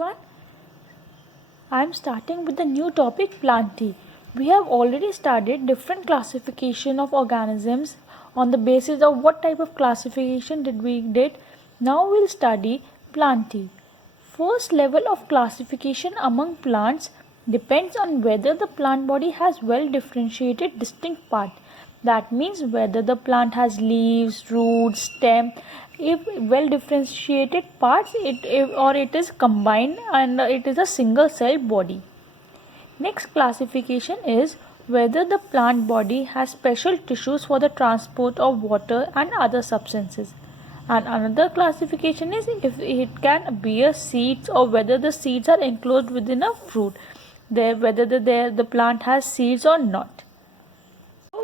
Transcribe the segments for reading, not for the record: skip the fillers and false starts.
everyone. I am starting with the new topic Plantae. We have already studied different classification of organisms on the basis of what type of classification we did. Now we'll study Plantae. First level of classification among plants depends on whether the plant body has well differentiated distinct parts. That means whether the plant has leaves, roots, stem. If well differentiated parts, it is combined and it is a single cell body. Next classification is whether the plant body has special tissues for the transport of water and other substances. And another classification is if it can bear seeds or whether the seeds are enclosed within a fruit, whether the plant has seeds or not.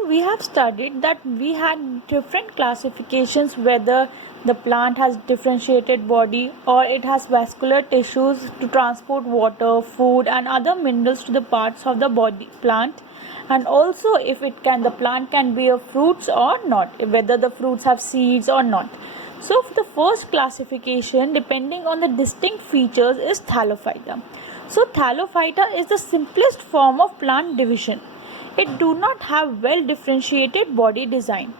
We have studied that we had different classifications whether the plant has differentiated body or it has vascular tissues to transport water, food and other minerals to the parts of the body plant, and also if the plant can bear fruits or not, whether the fruits have seeds or not. So the first classification depending on the distinct features is Thallophyta. So Thallophyta is the simplest form of plant division. It do not have well differentiated body design.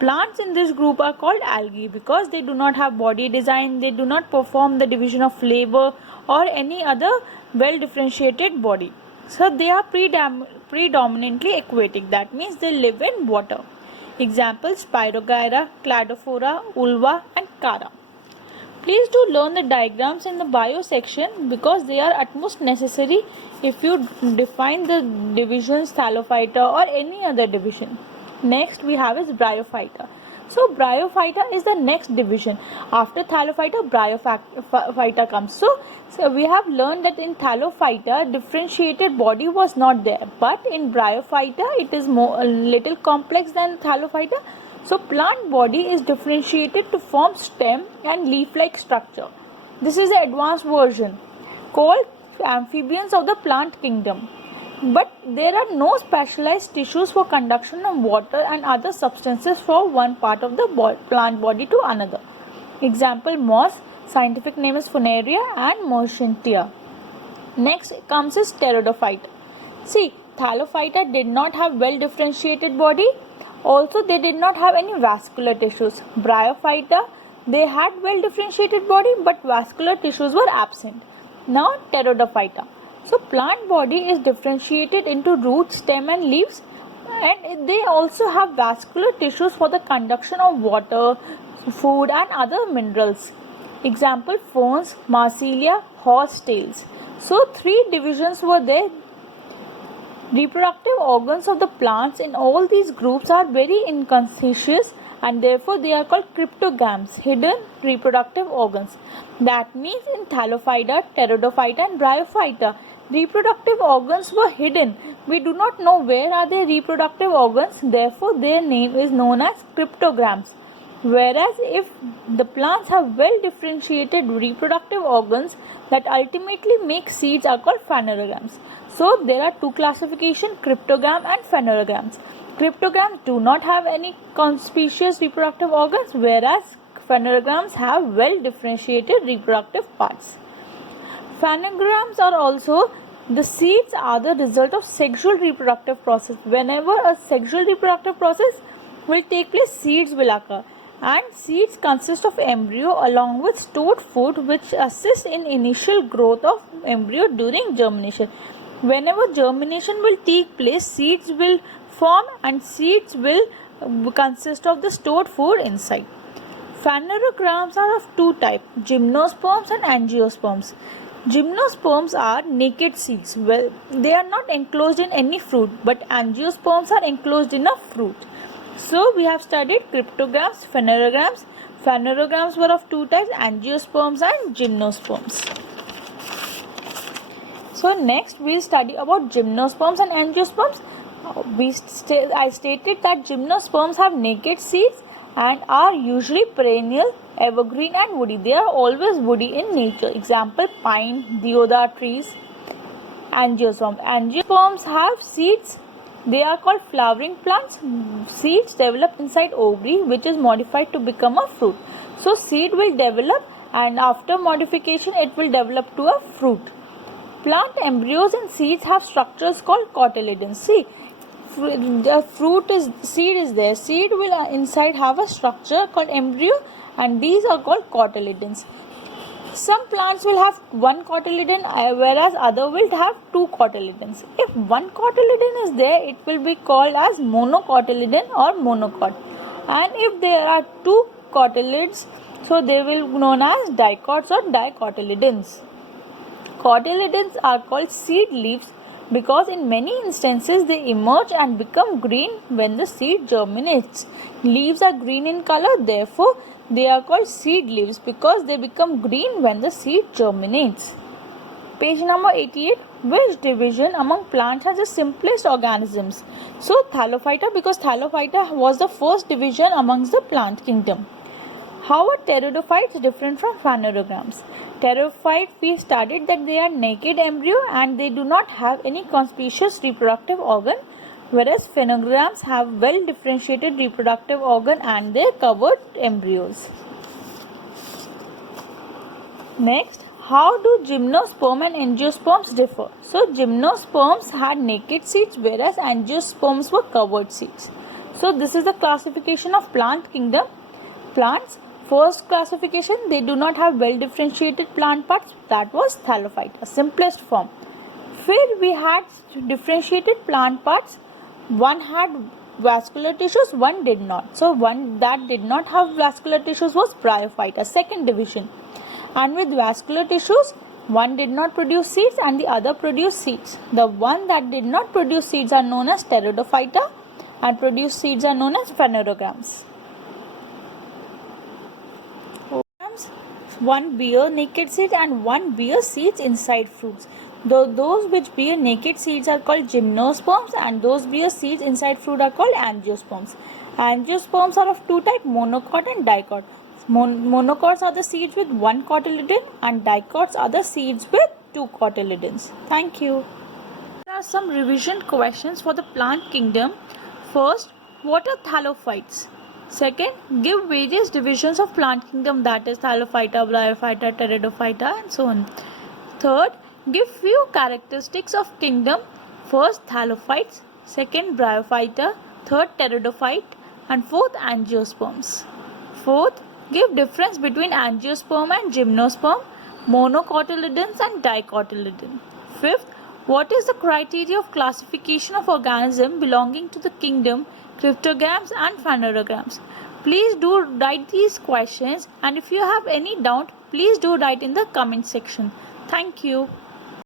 Plants in this group are called algae because they do not have body design, they do not perform the division of labor or any other well differentiated body. So they are predominantly aquatic, that means they live in water. Examples: Spirogyra, Cladophora, Ulva and Chara. Please do learn the diagrams in the bio section because they are utmost necessary if you define the divisions Thallophyta or any other division. Next we have is Bryophyta. So Bryophyta is the next division. After Thallophyta, Bryophyta comes. So we have learned that in Thallophyta differentiated body was not there, but in Bryophyta it is a little complex than Thallophyta. So plant body is differentiated to form stem and leaf-like structure. This is the advanced version called amphibians of the plant kingdom. But there are no specialized tissues for conduction of water and other substances from one part of the plant body to another. Example: moss, scientific name is Funaria and Moschentia. Next comes is Pteridophyta. See, Thallophyta did not have well differentiated body. Also, they did not have any vascular tissues. Bryophyta, they had well differentiated body but vascular tissues were absent. Now Pteridophyta. So plant body is differentiated into roots, stem and leaves, and they also have vascular tissues for the conduction of water, food and other minerals. Example: ferns, Marsilia, horsetails. So three divisions were there. Reproductive organs of the plants in all these groups are very inconspicuous and therefore they are called cryptogams, hidden reproductive organs. That means in Thallophyta, Pteridophyta and Bryophyta, reproductive organs were hidden. We do not know where are their reproductive organs, therefore their name is known as cryptogams. Whereas if the plants have well differentiated reproductive organs that ultimately make seeds are called phanerogams. So there are two classifications, cryptogam and phanerogams. Cryptogams do not have any conspicuous reproductive organs, whereas phanerogams have well differentiated reproductive parts. Phanerogams are also, the seeds are the result of sexual reproductive process. Whenever a sexual reproductive process will take place, seeds will occur. And seeds consist of embryo along with stored food which assists in initial growth of embryo during germination. Whenever germination will take place, seeds will form and seeds will consist of the stored food inside. Phanerogams are of two types, gymnosperms and angiosperms. Gymnosperms are naked seeds. Well, they are not enclosed in any fruit, but angiosperms are enclosed in a fruit. So we have studied cryptogams, phanerogams. Phanerogams were of two types, angiosperms and gymnosperms. So next we will study about gymnosperms and angiosperms. I stated that gymnosperms have naked seeds and are usually perennial, evergreen and woody. They are always woody in nature. Example: pine, deodar trees. Angiosperms have seeds. They are called flowering plants. Seeds develop inside ovary which is modified to become a fruit. So seed will develop and after modification it will develop to a fruit. Plant embryos and seeds have structures called cotyledons. See, the seed is there. Seed will inside have a structure called embryo, and these are called cotyledons. Some plants will have one cotyledon, whereas other will have two cotyledons. If one cotyledon is there, it will be called as monocotyledon or monocot. And if there are two cotyledons, so they will be known as dicots or dicotyledons. Cotyledons are called seed leaves because in many instances they emerge and become green when the seed germinates. Leaves are green in color, therefore they are called seed leaves because they become green when the seed germinates. Page number 88. Which division among plants has the simplest organisms? So Thallophyta, because Thallophyta was the first division amongst the plant kingdom. How are pteridophytes different from phanerogams? Pteridophytes, we studied that they are naked embryo and they do not have any conspicuous reproductive organ, whereas phanerogams have well differentiated reproductive organ and they covered embryos. Next, how do gymnosperm and angiosperms differ? So gymnosperms had naked seeds whereas angiosperms were covered seeds. So this is the classification of plant kingdom. Plants, first classification, they do not have well differentiated plant parts, that was Thallophyta, simplest form. Where we had differentiated plant parts, one had vascular tissues, one did not. So one that did not have vascular tissues was Bryophyta, second division. And with vascular tissues, one did not produce seeds and the other produced seeds. The one that did not produce seeds are known as Pteridophyta and produced seeds are known as phanerogams. One bear naked seeds and one bear seeds inside fruits. Those which bear naked seeds are called gymnosperms and those bear seeds inside fruit are called angiosperms. Angiosperms are of two types, monocot and dicot. Monocots are the seeds with one cotyledon and dicots are the seeds with two cotyledons. Thank you. There are some revision questions for the plant kingdom. First, what are thallophytes? Second, give various divisions of plant kingdom, that is Thallophyta, Bryophyta, Pteridophyta and so on. Third, give few characteristics of kingdom. First, Thallophytes. Second, Bryophyta. Third, Pteridophyte. And fourth, angiosperms. Fourth, give difference between angiosperm and gymnosperm, monocotyledons and dicotyledon. Fifth, what is the criteria of classification of organism belonging to the kingdom cryptogams and phanerogams? Please do write these questions and if you have any doubt, please do write in the comment section. Thank you.